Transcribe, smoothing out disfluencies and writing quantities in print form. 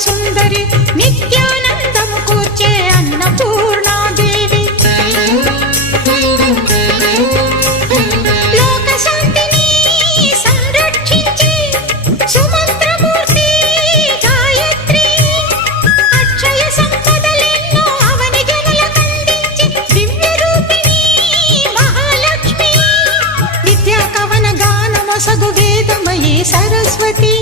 సుందరి నిత్యానందము కూర్చే అన్నపూర్ణాదేవి లోక శాంతిని సంరక్షించే సుమంత్రమూర్తి గాయత్రి అక్షయ సంపదలెన్నో అవని జనులకందించి దివ్య రూపిణి మహాలక్ష్మి విద్యా కవన గానమొసగు వేదమయీ సరస్వతి